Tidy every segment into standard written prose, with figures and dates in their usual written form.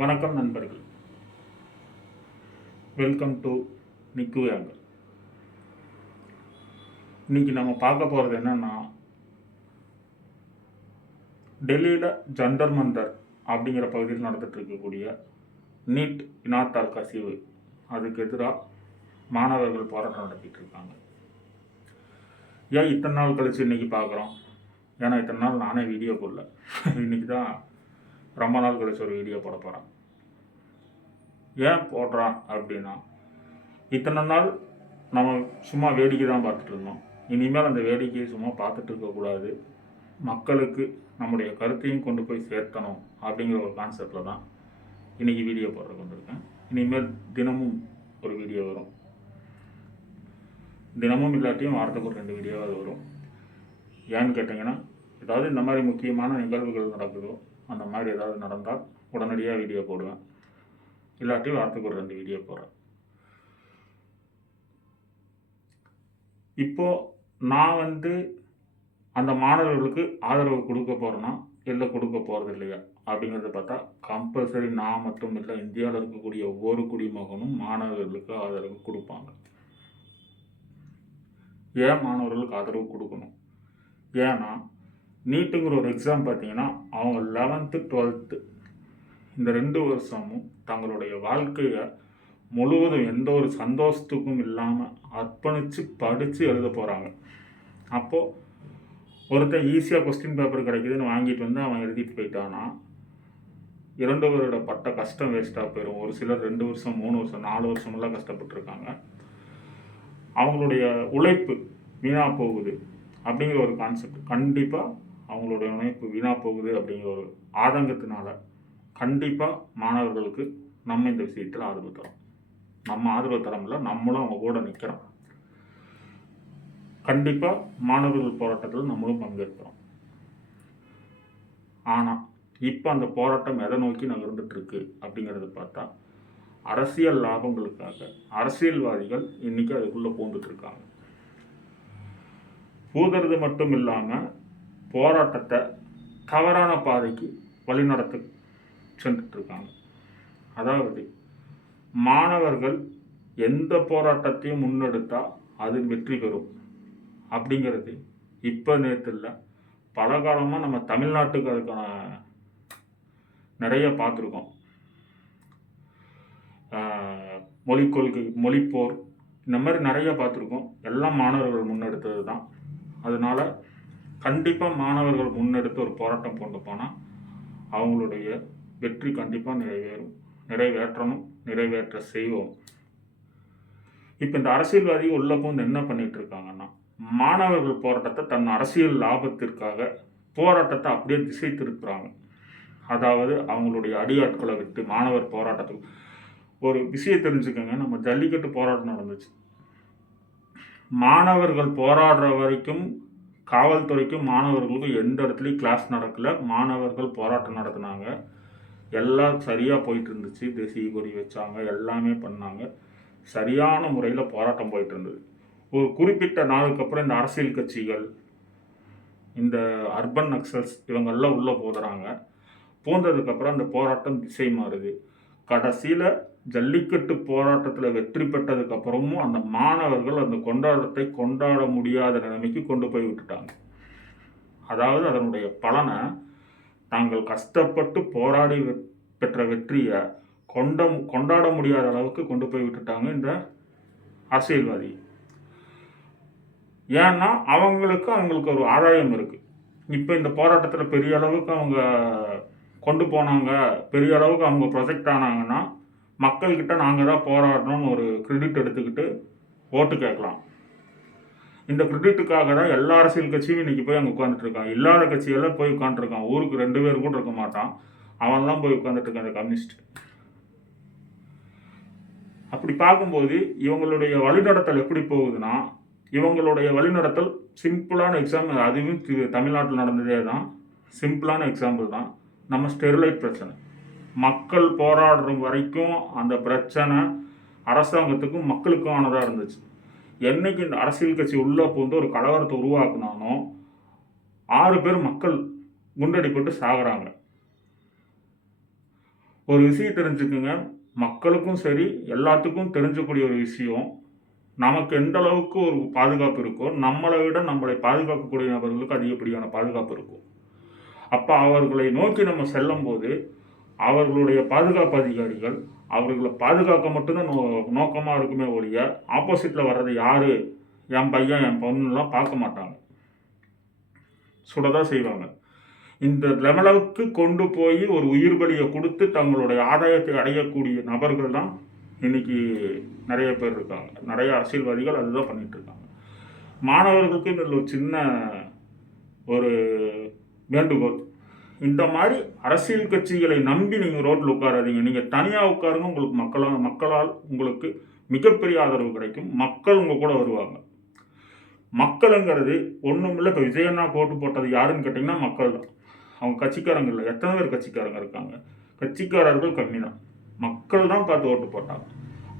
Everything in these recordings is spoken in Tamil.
வணக்கம் நண்பர்கள். வெல்கம் டு நிக்கு ஆங்கர். இன்னைக்கு நம்ம பார்க்க போகிறது என்னன்னா, டெல்லியில் ஜந்தர் மந்தர் அப்படிங்கிற பகுதியில் நடந்துட்டு இருக்கக்கூடிய நீட் வினாத்தாள் கசிவு அதுக்கு எதிராக மாணவர்கள் போராட்டம் நடத்திட்டு இருக்காங்க. ஏன் இத்தனை நாள் கழிச்சு இன்னைக்கு பார்க்குறோம்? ஏன்னா இத்தனை நாள் நானே வீடியோ போடல. இன்னைக்கு தான் ரொம்ப நாள் கழிச்சு ஒரு வீடியோ போட போகிறேன். ஏன் போடுறான் அப்படின்னா, இத்தனை நாள் நம்ம சும்மா வேடிக்கை தான் பார்த்துட்டு இருந்தோம். இனிமேல் அந்த வேடிக்கையை சும்மா பார்த்துட்டு இருக்கக்கூடாது, மக்களுக்கு நம்முடைய கருத்தையும் கொண்டு போய் சேர்த்தணும் அப்படிங்கிற ஒரு கான்செப்டில் தான் இன்றைக்கி வீடியோ போடுற கொண்டிருக்கேன். இனிமேல் தினமும் ஒரு வீடியோ வரும். தினமும் இல்லாட்டியும் வாரத்துக்கு ஒரு 2 வீடியோவாக வரும். ஏன்னு கேட்டிங்கன்னா, ஏதாவது இந்த மாதிரி முக்கியமான நிகழ்வுகள் நடக்குதோ அந்த மாதிரி ஏதாவது நடந்தால் உடனடியாக வீடியோ போடுவேன். இல்லாட்டி வாரத்துக்கு ஒரு 2 வீடியோ போடுறேன். இப்போது நான் அந்த மாணவர்களுக்கு ஆதரவு கொடுக்க போகிறேன்னா இல்லை கொடுக்க போகிறது இல்லையா அப்படிங்கிறத பார்த்தா, கம்பல்சரி நான் மட்டும் இல்லை, இந்தியாவில் இருக்கக்கூடிய ஒவ்வொரு குடிமகனும் மாணவர்களுக்கு ஆதரவு கொடுப்பாங்க. ஏன் மாணவர்களுக்கு ஆதரவு கொடுக்கணும்? ஏன்னா நீட்டுங்கிற ஒரு எக்ஸாம் பார்த்தீங்கன்னா, அவங்க 11th 12th இந்த 2 வருஷமும் தங்களுடைய வாழ்க்கையை முழுவதும் எந்த ஒரு சந்தோஷத்துக்கும் இல்லாமல் அர்ப்பணித்து படித்து எழுத போகிறாங்க. அப்போது ஒருத்தன் ஈஸியாக கொஸ்டின் பேப்பர் கிடைக்குதுன்னு வாங்கிட்டு அவன் எழுதிட்டு போயிட்டான்னா 2 வருட பட்ட கஷ்டம் வேஸ்ட்டாக போயிடும். ஒரு சிலர் 2 வருஷம் 3 வருஷம் 4 வருஷமெல்லாம் கஷ்டப்பட்டுருக்காங்க. அவங்களுடைய உழைப்பு வீணாக போகுது அப்படிங்கிற ஒரு கான்செப்ட். கண்டிப்பாக அவங்களுடைய உழைப்பு வீணாக போகுது அப்படிங்கிற ஒரு ஆதங்கத்தினால கண்டிப்பாக மாணவர்களுக்கு நம்ம இந்த விஷயத்தில் ஆதரவு தரோம். நம்ம ஆதரவு தரமில்ல, நம்மளும் அவங்க கூட நிற்கிறோம். கண்டிப்பாக மாணவர்கள் போராட்டத்தில் நம்மளும் பங்கேற்கிறோம். ஆனால் இப்போ அந்த போராட்டம் எதை நோக்கி நகர்ந்துட்டுருக்கு அப்படிங்கிறத பார்த்தா, அரசியல் லாபங்களுக்காக அரசியல்வாதிகள் இன்றைக்கி அதுக்குள்ளே பூந்துட்டுருக்காங்க. பூதுறது மட்டும் இல்லாமல் போராட்டத்தை தவறான பாதைக்கு வழிநடத்த சென்றுட்டுருக்காங்க. அதாவது மாணவர்கள் எந்த போராட்டத்தையும் முன்னெடுத்தால் அது வெற்றி பெறும் அப்படிங்கிறது இப்போ நேற்று இல்லை, பல காலமாக நம்ம தமிழ்நாட்டுக்கு அதுக்கான நிறைய பார்த்துருக்கோம். மொழிக் கொள்கை, மொழிப்போர், இந்த மாதிரி நிறைய பார்த்துருக்கோம். எல்லாம் மாணவர்கள் முன்னெடுத்தது தான். அதனால் கண்டிப்பாக மாணவர்கள் முன்னெடுத்து ஒரு போராட்டம் கொண்டு போனால் அவங்களுடைய வெற்றி கண்டிப்பாக நிறைவேற்றணும், நிறைவேற்ற செய்வோம். இப்போ இந்த அரசியல்வாதிகள் உள்ள போந்து என்ன பண்ணிட்டு இருக்காங்கன்னா, மாணவர்கள் போராட்டத்தை தன் அரசியல் லாபத்திற்காக போராட்டத்தை அப்படியே திசை திருப்புறாங்க. அதாவது அவங்களுடைய அடியாட்களை விட்டு மாணவர் போராட்டத்துக்கு ஒரு விஷயம் தெரிஞ்சுக்கோங்க. நம்ம ஜல்லிக்கட்டு போராட்டம் நடந்துச்சு. மாணவர்கள் போராடுற வரைக்கும் காவல்துறைக்கும் மாணவர்களுக்கும் எந்த இடத்துலையும் கிளாஸ் நடக்கலை. மாணவர்கள் போராட்டம் நடத்தினாங்க. எல்லாம் சரியாக போயிட்டு இருந்துச்சு. தேசிய கொடி வச்சாங்க, எல்லாமே பண்ணாங்க. சரியான முறையில் போராட்டம் போயிட்டு இருந்தது. ஒரு குறிப்பிட்ட நாளுக்கு அப்புறம் இந்த அரசியல் கட்சிகள், இந்த அர்பன் நக்சல்ஸ் இவங்கெல்லாம் உள்ளே போதுறாங்க. போந்ததுக்கப்புறம் அந்த போராட்டம் திசை மாறுது. கடைசியில் ஜல்லிக்கட்டு போராட்டத்தில் வெற்றி பெற்றதுக்கப்புறமும் அந்த மாணவர்கள் அந்த கொண்டாட்டத்தை கொண்டாட முடியாத நிலைமைக்கு கொண்டு போய் விட்டுட்டாங்க. அதாவது அதனுடைய பலனை தாங்கள் கஷ்டப்பட்டு போராடி பெற்ற வெற்றியை கொண்டாட முடியாத அளவுக்கு கொண்டு போய் விட்டுட்டாங்க இந்த அரசியல்வாதி. ஏன்னா அவங்களுக்கு ஒரு ஆதாயம் இருக்குது. இப்போ இந்த போராட்டத்தில் பெரிய அளவுக்கு அவங்க கொண்டு போனாங்க, பெரிய அளவுக்கு அவங்க ப்ரொஜெக்ட் ஆனாங்கன்னா மக்கள்கிட்ட நாங்கள் தான் போராடணும்னு ஒரு கிரெடிட் எடுத்துக்கிட்டு ஓட்டு கேட்கலாம். இந்த கிரெடிட்டுக்காக தான் எல்லா அரசியல் கட்சியும் இன்றைக்கி போய் அங்கே உட்காந்துட்டு இருக்கான். இல்லாத கட்சியெல்லாம் போய் உட்காந்துருக்கான். ஊருக்கு 2 பேர் கூட இருக்க மாட்டான், அவன்லாம் போய் உட்காந்துட்டு இருக்கான், இந்த கம்யூனிஸ்ட். அப்படி பார்க்கும்போது இவங்களுடைய வழிநடத்தல் எப்படி போகுதுன்னா, இவங்களுடைய வழிநடத்தல் சிம்பிளான எக்ஸாம்பிள், அதுவும் தமிழ்நாட்டில் நடந்ததே தான். சிம்பிளான எக்ஸாம்பிள் தான் நம்ம ஸ்டெர்லைட் பிரச்சனை. மக்கள் போராடுற வரைக்கும் அந்த பிரச்சனை அரசாங்கத்துக்கும் மக்களுக்குமானதாக இருந்துச்சு. என்னைக்கு இந்த அரசியல் கட்சி உள்ளே போந்து ஒரு கலவரத்தை உருவாக்குனானோ 6 பேர் மக்கள் குண்டடிப்பட்டு சாகுறாங்க. ஒரு விஷயம் தெரிஞ்சுக்குங்க, மக்களுக்கும் சரி எல்லாத்துக்கும் தெரிஞ்சக்கூடிய ஒரு விஷயம், நமக்கு எந்த அளவுக்கு ஒரு பாதுகாப்பு இருக்கோ நம்மளை விட நம்மளை பாதுகாக்கக்கூடிய நபர்களுக்கு அதிகப்படியான பாதுகாப்பு இருக்கும். அப்போ அவர்களை நோக்கி நம்ம செல்லும்போது அவர்களுடைய பாதுகாப்பு அதிகாரிகள் அவர்களை பாதுகாக்க மட்டும்தான் நோக்கமாக இருக்குமே ஒழிய ஆப்போசிட்டில் வர்றது யார், என் பையன் என் பொண்ணுலாம் பார்க்க மாட்டாங்க, சுடதான் செய்வாங்க. இந்த லெவலுக்கு கொண்டு போய் ஒரு உயிர் பலியை கொடுத்து தங்களுடைய ஆதாயத்தை அடையக்கூடிய நபர்கள் தான் இன்னைக்கு நிறைய பேர் இருக்காங்க. நிறைய அரசியல்வாதிகள் அதுதான் பண்ணிட்டு இருக்காங்க. மாணவர்களுக்கு இதில் ஒரு சின்ன ஒரு வேண்டுகோள், இந்த மாதிரி அரசியல் கட்சிகளை நம்பி நீங்கள் ரோட்டில் உட்காராதீங்க. நீங்கள் தனியாக உட்காருங்க, உங்களுக்கு மக்களால் உங்களுக்கு மிகப்பெரிய ஆதரவு கிடைக்கும். மக்கள் உங்கள் கூட வருவாங்க. மக்களுங்கிறது ஒன்றும் இல்லை. இப்போ விஜயண்ணா கோட்டு போட்டது யாருன்னு கேட்டிங்கன்னா மக்கள் தான். அவங்க கட்சிக்காரங்க இல்லை. எத்தனை பேர் கட்சிக்காரங்க இருக்காங்க? கட்சிக்காரர்கள் கம்மி தான். மக்கள் தான் பார்த்து ஓட்டு போட்டாங்க.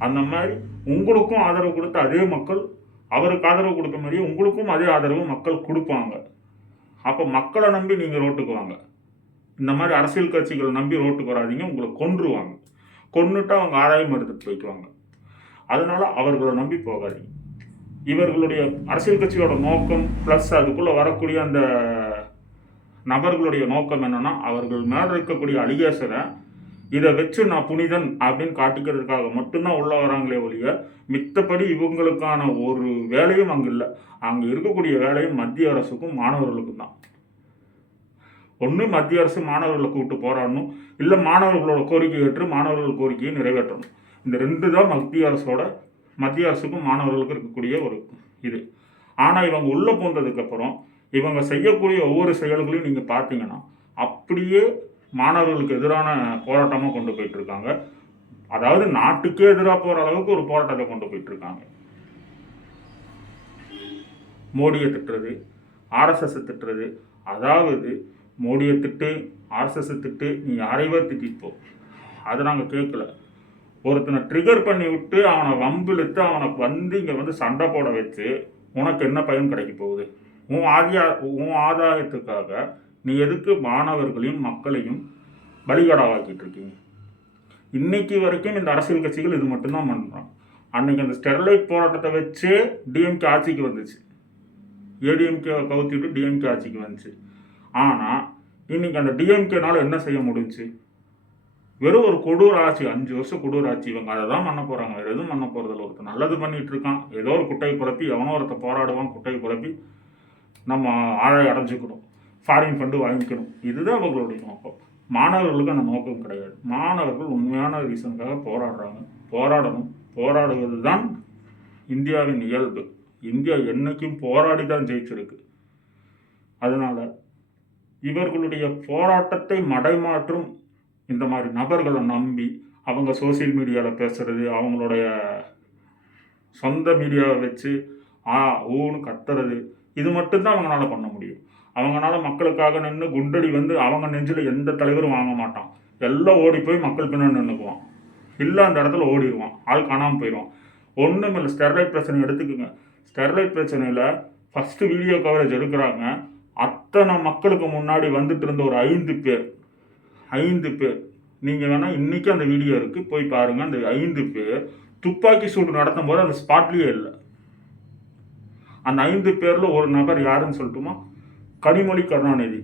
அந்த மாதிரி உங்களுக்கும் ஆதரவு கொடுத்த அதே மக்கள் அவருக்கு ஆதரவு கொடுத்த மாதிரியே உங்களுக்கும் அதே ஆதரவு மக்கள் கொடுப்பாங்க. அப்போ மக்களை நம்பி நீங்கள் ரோட்டுக்கு வாங்க. இந்த மாதிரி அரசியல் கட்சிகளை நம்பி ரோட்டுக்கு வராதிங்க, உங்களை கொன்றுவாங்க. கொன்னுட்டு அவங்க ஆதாயம் எடுத்துட்டு போய்க்குவாங்க. அதனால அவர்களை நம்பி போகாதீங்க. இவர்களுடைய அரசியல் கட்சியோட நோக்கம் ப்ளஸ் அதுக்குள்ளே வரக்கூடிய அந்த நபர்களுடைய நோக்கம் என்னன்னா, அவர்கள் மேலே இருக்கக்கூடிய அலிகேஷனை இதை வச்சு நான் புனிதன் அப்படின்னு காட்டிக்கிறதுக்காக மட்டும்தான் உள்ள வராங்களே ஒழிய மித்தபடி இவங்களுக்கான ஒரு வேலையும் அங்கே இல்லை. அங்கே இருக்கக்கூடிய வேலையும் மத்திய அரசுக்கும் மாணவர்களுக்கும் தான். ஒன்று மத்திய அரசு மாணவர்களை கூப்பிட்டு போராடணும், இல்லை மாணவர்களோட கோரிக்கை ஏற்று மாணவர்கள் கோரிக்கையை நிறைவேற்றணும். இந்த ரெண்டு தான் மத்திய அரசுக்கும் மாணவர்களுக்கும் இருக்கக்கூடிய ஒரு இது. ஆனால் இவங்க உள்ளே போனதுக்கப்புறம் இவங்க செய்யக்கூடிய ஒவ்வொரு செயல்களையும் நீங்கள் பார்த்தீங்கன்னா அப்படியே மாணவர்களுக்கு எதிரான போராட்டமாக கொண்டு போயிட்டு இருக்காங்க. அதாவது நாட்டுக்கே எதிராக போகிற அளவுக்கு ஒரு போராட்டத்தை கொண்டு போயிட்டு இருக்காங்க. மோடியை திட்டுறது, ஆர்எஸ்எஸ் திட்டுறது. அதாவது மோடியை திட்டு, ஆர்எஸ்எஸ் திட்டு, நீ யாரையவே திட்டிட்டு போ, அதை நாங்கள் கேட்கல. ஒருத்தனை ட்ரிகர் பண்ணி விட்டு அவனை வம்பிழுத்து அவனுக்கு இங்கே சண்டை போட வச்சு உனக்கு என்ன பயன் கிடைக்க போகுது? உன் ஆதாயத்துக்காக நீ எதுக்கு மாணவர்களையும் மக்களையும் பலிகடாவாக்கிட்டு இருக்கீங்க? இன்னைக்கு வரைக்கும் இந்த அரசியல் கட்சிகள் இது மட்டும்தான் பண்ணுறான். அன்னைக்கு அந்த ஸ்டெர்லைட் போராட்டத்தை வச்சு டிஎம்கே ஆட்சிக்கு வந்துச்சு. ஏடிஎம்கே கவுத்திட்டு டிஎம்கே ஆட்சிக்கு வந்துச்சு. ஆனால் இன்னைக்கு அந்த டிஎம்கேனால என்ன செய்ய முடிஞ்சு? வெறும் ஒரு கொடூர ஆட்சி, 5 வருஷம் கொடூர ஆட்சி. இவங்க அதை தான் பண்ண போகிறாங்க, வேறு எதுவும் பண்ண போகிறதில்ல. ஒருத்தர் நல்லது பண்ணிகிட்டு இருக்கான், ஏதோ ஒரு குட்டையை குழப்பி எவனோ ஒருத்தர் போராடுவான், குட்டையை குழப்பி நம்ம ஆழை அடைஞ்சிக்கணும், ஃபாரின் ஃபண்டு வாங்கிக்கணும். இதுதான் அவங்களுடைய நோக்கம். மாணவர்களுக்கு அந்த நோக்கம் கிடையாது. மாணவர்கள் உண்மையான ரீசனுக்காக போராடுறாங்க, போராடணும். போராடுவது தான் இந்தியாவின் இயல்பு. இந்தியா என்றைக்கும் போராடி தான் ஜெயிச்சிருக்கு. அதனால் இவர்களுடைய போராட்டத்தை மடைமாற்றும் இந்த மாதிரி நபர்களை நம்பி அவங்க சோசியல் மீடியாவில் பேசுகிறது, அவங்களுடைய சொந்த மீடியாவை வச்சு ஊன்னு கத்துறது, இது மட்டும்தான் அவங்களால பண்ண முடியும். அவங்களால மக்களுக்காக நின்று குண்டடி அவங்க நெஞ்சில் எந்த தலைவரும் வாங்க மாட்டான். எல்லாம் ஓடி போய் மக்கள் பின்னாடி நின்றுக்குவான், இல்லை அந்த இடத்துல ஓடிடுவான், ஆள் காணாமல் போயிடுவான். ஒன்றும் இல்லை. ஸ்டெர்லைட் பிரச்சனை எடுத்துக்கோங்க. ஸ்டெர்லைட் பிரச்சனையில் ஃபஸ்ட்டு வீடியோ கவரேஜ் எடுக்கிறாங்க. அத்தனை மக்களுக்கு முன்னாடி வந்துட்டு இருந்த ஒரு 5 பேர் நீங்கள் வேணால் இன்றைக்கி அந்த வீடியோ இருக்குது, போய் பாருங்கள். அந்த 5 பேர் துப்பாக்கி சூடு நடத்தும் போது அந்த ஸ்பாட்லேயே இல்லை. அந்த 5 பேரில் ஒரு நபர் யாருன்னு சொல்லட்டுமா? கனிமொழி கருணாநிதி.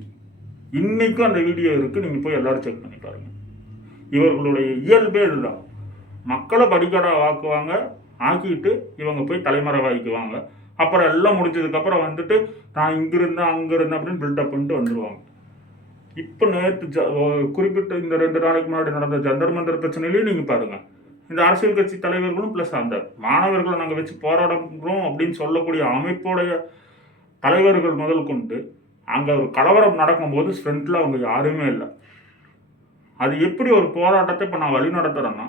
இன்றைக்கும் அந்த வீடியோ இருக்குது, நீங்கள் போய் எல்லோரும் செக் பண்ணி பாருங்கள். இவர்களுடைய இயல்பே இதுதான். மக்களை படிக்கடா வாக்குவாங்க, ஆக்கிட்டு இவங்க போய் தலைமறைவாக்கிக்குவாங்க. அப்புறம் எல்லாம் முடிஞ்சதுக்கப்புறம் நான் இங்கே இருந்தேன் அங்கே இருந்தேன் அப்படின்னு பில்டப் பண்ணிட்டு வந்துடுவாங்க. இப்போ நேற்று குறிப்பிட்ட இந்த 2 நாளைக்கு முன்னாடி நடந்த ஜந்தர் மந்தர் பிரச்சனையிலேயே நீங்கள் பாருங்கள். இந்த அரசியல் கட்சி தலைவர்களும் ப்ளஸ் அந்த மாணவர்களை நாங்கள் வச்சு போராடுறோம் அப்படின்னு சொல்லக்கூடிய அமைப்போடைய தலைவர்கள் முதல் கொண்டு அங்கே ஒரு கலவரம் நடக்கும்போது ஃப்ரண்ட்டில் அவங்க யாருமே இல்லை. அது எப்படி ஒரு போராட்டத்தை இப்போ நான் வழி நடத்துகிறேன்னா,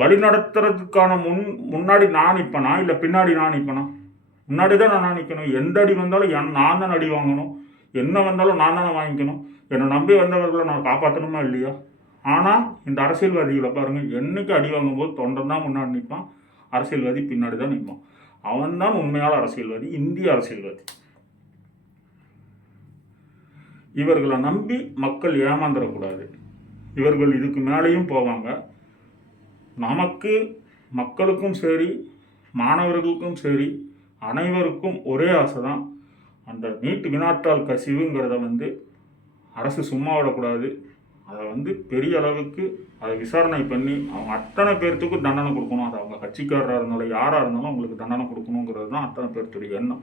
வழி நடத்துறதுக்கான முன்னாடி நான் நிற்பேனா இல்லை பின்னாடி நான் நிற்பேனா? முன்னாடி தான் நான் நிற்கணும். எந்த அடி வந்தாலும் நான் தான் அடி வாங்கணும், என்ன வந்தாலும் நான் தானே வாங்கிக்கணும். என்னை நம்பி வந்தவர்களை நான் காப்பாற்றணுமா இல்லையா? ஆனால் இந்த அரசியல்வாதிகளை பாருங்கள், என்றைக்கு அடி வாங்கும்போது தொண்டன் தான் முன்னாடி நிற்பான், அரசியல்வாதி பின்னாடி தான் நிற்பான். அவன்தான் உண்மையான அரசியல்வாதி, இந்திய அரசியல்வாதி. இவர்களை நம்பி மக்கள் ஏமாந்துடக்கூடாது. இவர்கள் இதுக்கு மேலேயும் போவாங்க. நமக்கு, மக்களுக்கும் சரி, மாணவர்களுக்கும் சரி, அனைவருக்கும் ஒரே ஆசை தான், அந்த நீட் வினாத்தாள் கசிவுங்கிறத அரசு சும்மா விடக்கூடாது. அதை பெரிய அளவுக்கு அதை விசாரணை பண்ணி அவங்க அத்தனை பேர்த்துக்கும் தண்டனை கொடுக்கணும். அது அவங்க கட்சிக்காரராக இருந்தாலும் யாராக இருந்தாலும் அவங்களுக்கு தண்டனை கொடுக்கணுங்கிறது தான் அத்தனை பேர்த்துடைய எண்ணம்.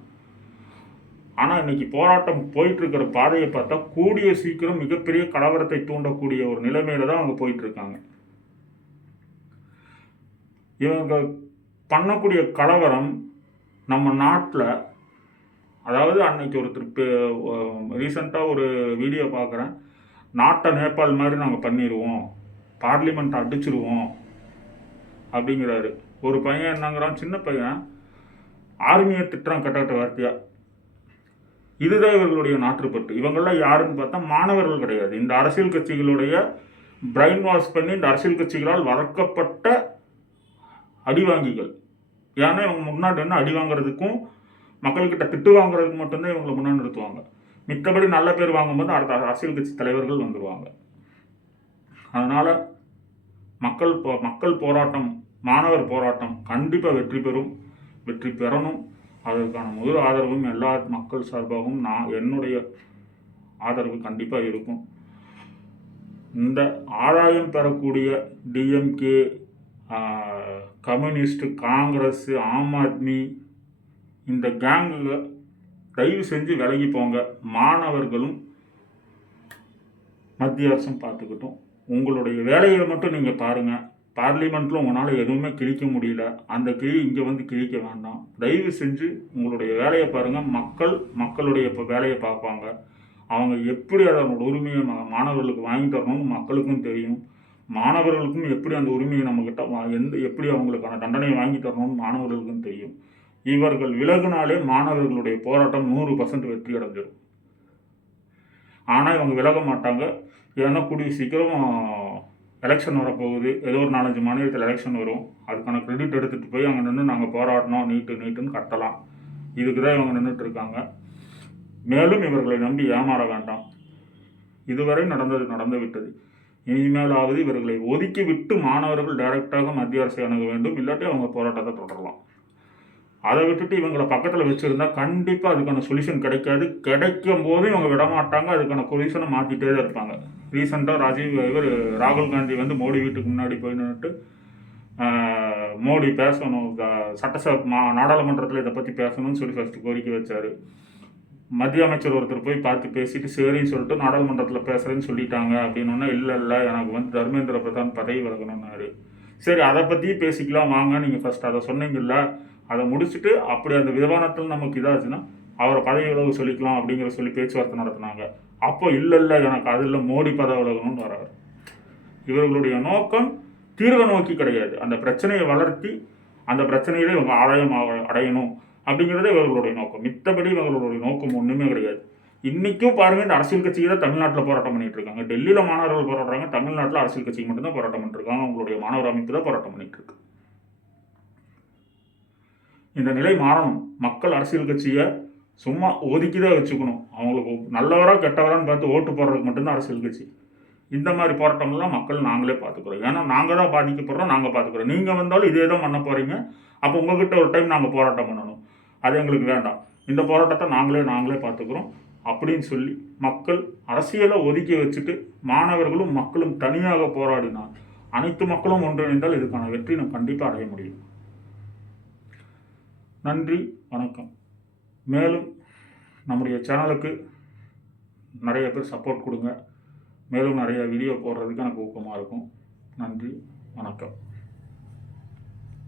ஆனால் இன்னைக்கு போராட்டம் போயிட்டு இருக்கிற பாதையை பார்த்தா கூடிய சீக்கிரம் மிகப்பெரிய கலவரத்தை தூண்டக்கூடிய ஒரு நிலைமையில தான் அவங்க போயிட்டு இருக்காங்க. இவங்க பண்ணக்கூடிய கலவரம் நம்ம நாட்டில், அதாவது அன்னைக்கு ஒருத்தர் ரீசெண்டாக ஒரு வீடியோ பார்க்குறேன், நாட்டை நேபாள் மாதிரி நாங்கள் பண்ணிடுவோம், பார்லிமெண்ட் அடிச்சிருவோம் அப்படிங்கிறாரு. ஒரு பையன் என்னங்கிறான், சின்ன பையன், ஆர்மியை திட்டுறான் கட்ட வார்த்தையா. இதுதான் இவர்களுடைய நாட்டுப்பட்டு. இவங்கெல்லாம் யாருன்னு பார்த்தா மாணவர்கள் கிடையாது. இந்த அரசியல் கட்சிகளுடைய பிரைன் வாஷ் பண்ணி இந்த அரசியல் கட்சிகளால் வளர்க்கப்பட்ட அடிவாங்கிகள். ஏன்னா இவங்க முன்னாடி என்ன அடி வாங்குறதுக்கும் மக்கள்கிட்ட திட்டு வாங்குறதுக்கு மட்டும்தான் இவங்களை முன்னாடி நிறுத்துவாங்க. மித்தபடி நல்ல பேர் வாங்கும்போது அடுத்த அரசியல் கட்சி தலைவர்கள் வந்துடுவாங்க. அதனால் மக்கள் போராட்டம், மாணவர் போராட்டம் கண்டிப்பாக வெற்றி பெறணும். அதற்கான முழு ஆதரவும் எல்லா மக்கள் சார்பாகவும் என்னுடைய ஆதரவு கண்டிப்பாக இருக்கும். இந்த ஆதாயம் பெறக்கூடிய டிஎம்கே, கம்யூனிஸ்ட், காங்கிரஸ், ஆம் ஆத்மி, இந்த கேங்குகள் தயவு செஞ்சு விலகி போங்க. மாணவர்களும் மத்திய அரசும் பார்த்துக்கிட்டோம். உங்களுடைய வேலையை மட்டும் நீங்கள் பாருங்கள். பார்லிமெண்ட்டில் உங்களால் எதுவுமே கிழிக்க முடியல, அந்த இங்கே கிழிக்க வேண்டாம். தயவு செஞ்சு உங்களுடைய வேலையை பாருங்கள். மக்களுடைய வேலையை பார்ப்பாங்க. அவங்க எப்படி அதனோட உரிமையை மாணவர்களுக்கு வாங்கி தரணும்னு மக்களுக்கும் தெரியும். மாணவர்களுக்கும் எப்படி அந்த உரிமையை நம்மக்கிட்ட எப்படி அவங்களுக்கான தண்டனையை வாங்கி தரணும்னு மாணவர்களுக்கும் தெரியும். இவர்கள் விலகுனாலே மாணவர்களுடைய போராட்டம் 100% வெற்றி அடைஞ்சிடும். ஆனால் இவங்க விலக மாட்டாங்க. ஏன்னா கூடிய சீக்கிரம் எலெக்ஷன் வரப்போகுது. ஏதோ ஒரு 4-5 மாநிலத்தில் எலெக்ஷன் வரும். அதுக்கான கிரெடிட் எடுத்துகிட்டு போய் அங்கே நின்று நாங்கள் போராடினோம், நீட்டுன்னு கட்டலாம். இதுக்கு தான் இவங்க நின்றுட்டு இருக்காங்க. மேலும் இவர்களை நம்பி ஏமாற வேண்டாம். இதுவரை நடந்து விட்டது. இனிமேலாவது இவர்களை ஒதுக்கி விட்டு மாணவர்கள் டைரெக்டாக மத்திய அரசை அணுக வேண்டும். இல்லாட்டி அவங்க போராட்டத்தை தொடரலாம். அதை விட்டுட்டு இவங்களை பக்கத்தில் வச்சுருந்தா கண்டிப்பாக அதுக்கான சொல்யூஷன் கிடைக்காது. கிடைக்கும் போது இவங்க விடமாட்டாங்க. அதுக்கான சொல்யூஷனை மாற்றிட்டே தான் இருப்பாங்க. ரீசெண்டாக ராகுல் காந்தி மோடி வீட்டுக்கு முன்னாடி போய் நின்றுட்டு மோடி பேசணும், சட்டசபை நாடாளுமன்றத்தில் இதை பற்றி பேசணும்னு சொல்லி ஃபஸ்ட்டு கோரிக்கை வச்சார். மத்திய அமைச்சர் ஒருத்தர் போய் பார்த்து பேசிட்டு சரின்னு சொல்லிட்டு நாடாளுமன்றத்தில் பேசுகிறேன்னு சொல்லிட்டாங்க. அப்படின்னா இல்லை எனக்கு தர்மேந்திர பிரதான் பதவி விலகணும்னாரு. சரி, அதை பற்றி பேசிக்கலாம் வாங்க, நீங்கள் ஃபஸ்ட் அதை சொன்னீங்கல்ல, அதை முடிச்சுட்டு அப்படி அந்த விவாதத்தில் நமக்கு இதாச்சுன்னா அவரை பதவி விலகு சொல்லிக்கலாம் அப்படிங்கிற பேச்சுவார்த்தை நடத்தினாங்க. அப்போ இல்லை எனக்கு அதில் மோடி பதவி விலகணும்னு வராரு. இவர்களுடைய நோக்கம் தீர்வை நோக்கி கிடையாது. அந்த பிரச்சனையை வளர்த்தி அந்த பிரச்சனையிலே இவங்க ஆதாயம் அடையணும் அப்படிங்கிறதே இவர்களுடைய நோக்கம். மித்தபடி இவர்களுடைய நோக்கம் ஒன்றுமே கிடையாது. இன்றைக்கும் பாருங்கள், இந்த அரசியல் கட்சிக்கு தான் தமிழ்நாட்டில் போராட்டம் பண்ணிட்டு இருக்காங்க. டெல்லியில் மாணவர்கள் போராடுறாங்க, தமிழ்நாட்டில் அரசியல் கட்சிக்கு மட்டும்தான் போராட்டம் பண்ணிட்டு இருக்காங்க. அவங்களுடைய மாணவர் அமைப்பு தான் போராட்டம் பண்ணிட்டு இருக்கு. இந்த நிலை மாறணும். மக்கள் அரசியல் கட்சியை சும்மா ஒதுக்கிதான் வச்சுக்கணும். அவங்களுக்கு நல்லவராக கெட்டவரான்னு பார்த்து ஓட்டு போடுறதுக்கு மட்டும்தான் அரசியல் கட்சி. இந்த மாதிரி போராட்டம்லாம் மக்கள் நாங்களே பார்த்துக்குறோம். ஏன்னா நாங்கள் தான் பாதிக்கப்படுறோம், நாங்கள் பார்த்துக்குறோம். நீங்கள் வந்தாலும் இதே தான் பண்ண போகிறீங்க. அப்போ உங்ககிட்ட ஒரு டைம் நாங்கள் போராட்டம் பண்ணணும், அது எங்களுக்கு வேண்டாம். இந்த போராட்டத்தை நாங்களே பார்த்துக்குறோம் அப்படின்னு சொல்லி மக்கள் அரசியலை ஒதுக்கி வச்சுட்டு மாணவர்களும் மக்களும் தனியாக போராடினால், அனைத்து மக்களும் ஒன்றிணைந்தால் இதுக்கான வெற்றி நம்ம கண்டிப்பாக அடைய முடியும். நன்றி, வணக்கம். மேலும் நம்முடைய சேனலுக்கு நிறைய பேர் சப்போர்ட் கொடுங்க. மேலும் நிறைய வீடியோ போடுறதுக்கு எனக்கு ஊக்கமாக இருக்கும். நன்றி, வணக்கம்.